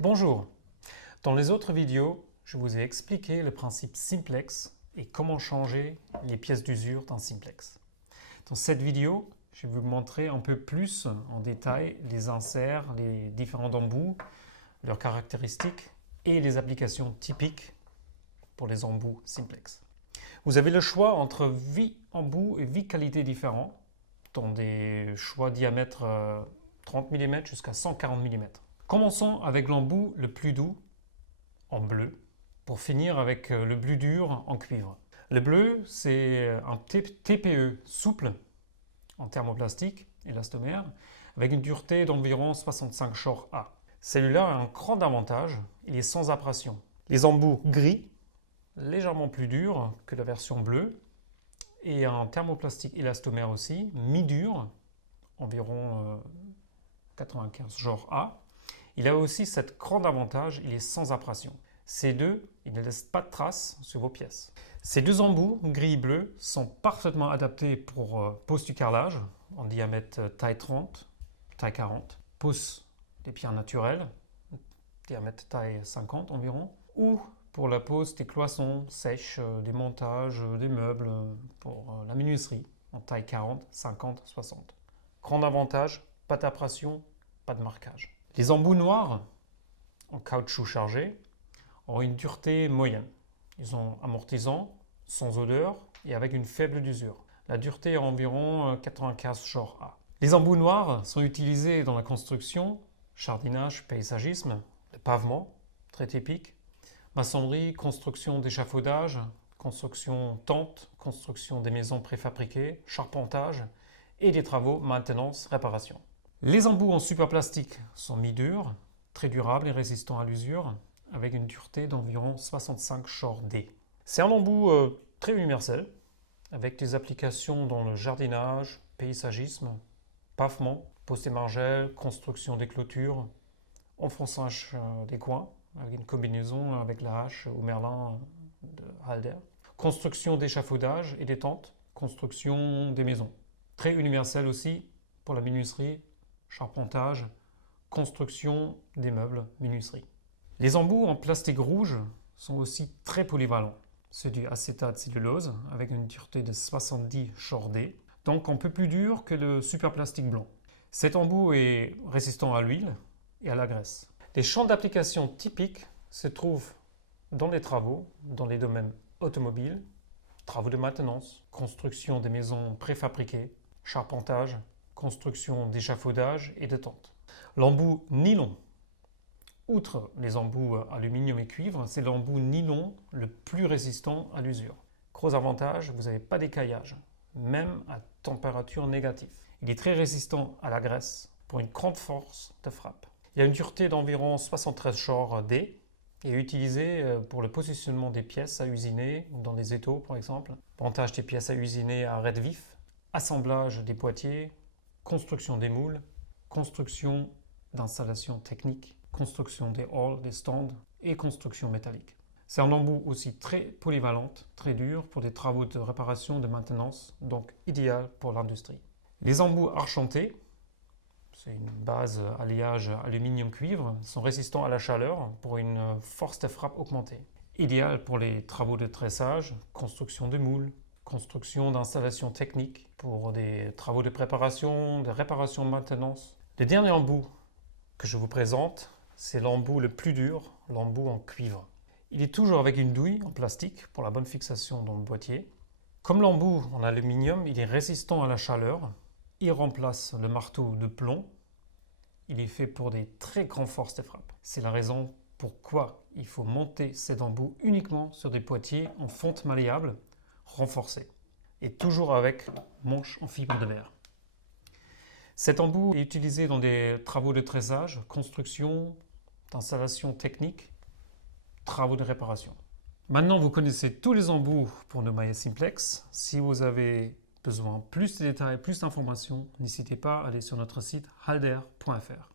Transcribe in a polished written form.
Bonjour. Dans les autres vidéos, je vous ai expliqué le principe simplex et comment changer les pièces d'usure d'un simplex. Dans cette vidéo, je vais vous montrer un peu plus en détail les inserts, les différents embouts, leurs caractéristiques et les applications typiques pour les embouts simplex. Vous avez le choix entre 8 embouts et 8 qualités différentes, dans des choix diamètre 30 mm jusqu'à 140 mm. Commençons avec l'embout le plus doux en bleu pour finir avec le plus dur en cuivre. Le bleu, c'est un TPE souple en thermoplastique élastomère avec une dureté d'environ 65 short A. Celui-là a un grand avantage, il est sans abrasion. Les embouts gris, légèrement plus durs que la version bleue, et un thermoplastique élastomère aussi, mi-dur, environ 95 short A. Il a aussi cet grand avantage, il est sans abrasion. Ces deux, ils ne laissent pas de traces sur vos pièces. Ces deux embouts, gris et bleu, sont parfaitement adaptés pour pose du carrelage en diamètre taille 30, taille 40, pose des pierres naturelles, diamètre taille 50 environ, ou pour la pose des cloisons sèches, des montages, des meubles, pour la menuiserie en taille 40, 50, 60. Grand avantage, pas d'abrasion, pas de marquage. Les embouts noirs en caoutchouc chargé ont une dureté moyenne. Ils sont amortissants, sans odeur et avec une faible usure. La dureté est environ 95 short A. Les embouts noirs sont utilisés dans la construction, jardinage, paysagisme, le pavement, très typique, maçonnerie, construction d'échafaudage, construction tente, construction des maisons préfabriquées, charpentage et des travaux maintenance, réparation. Les embouts en superplastique sont mi-durs, très durables et résistants à l'usure, avec une dureté d'environ 65 short D. C'est un embout très universel, avec des applications dans le jardinage, paysagisme, pavement, pose des margelles, construction des clôtures, enfonçage des coins, avec une combinaison avec la hache ou merlin de Halder, construction d'échafaudage et des tentes, construction des maisons. Très universel aussi pour la menuiserie, charpentage, construction des meubles, menuiserie. Les embouts en plastique rouge sont aussi très polyvalents. C'est du acétate cellulose avec une dureté de 70 short D, donc un peu plus dur que le superplastique blanc. Cet embout est résistant à l'huile et à la graisse. Les champs d'application typiques se trouvent dans les travaux, dans les domaines automobiles, travaux de maintenance, construction des maisons préfabriquées, charpentage, construction d'échafaudage et de tentes. L'embout nylon, outre les embouts aluminium et cuivre, c'est l'embout nylon le plus résistant à l'usure. Gros avantage, vous n'avez pas d'écaillage, même à température négative. Il est très résistant à la graisse pour une grande force de frappe. Il a une dureté d'environ 73 short D et est utilisé pour le positionnement des pièces à usiner dans les étaux par exemple, montage des pièces à usiner à raid vif, assemblage des boîtiers, construction des moules, construction d'installations techniques, construction des halls, des stands et construction métallique. C'est un embout aussi très polyvalent, très dur pour des travaux de réparation, de maintenance, donc idéal pour l'industrie. Les embouts argentés, c'est une base alliage aluminium-cuivre, sont résistants à la chaleur pour une force de frappe augmentée. Idéal pour les travaux de tressage, construction de moules, construction d'installations techniques pour des travaux de préparation, de réparation, de maintenance. Le dernier embout que je vous présente, c'est l'embout le plus dur, l'embout en cuivre. Il est toujours avec une douille en plastique pour la bonne fixation dans le boîtier. Comme l'embout en aluminium, il est résistant à la chaleur. Il remplace le marteau de plomb. Il est fait pour des très grandes forces de frappe. C'est la raison pourquoi il faut monter cet embout uniquement sur des boîtiers en fonte malléable renforcée et toujours avec manche en fibre de verre. Cet embout est utilisé dans des travaux de tressage, construction, d'installation technique, travaux de réparation. Maintenant, vous connaissez tous les embouts pour nos mailles simplex. Si vous avez besoin de plus de détails, plus d'informations, n'hésitez pas à aller sur notre site halder.fr.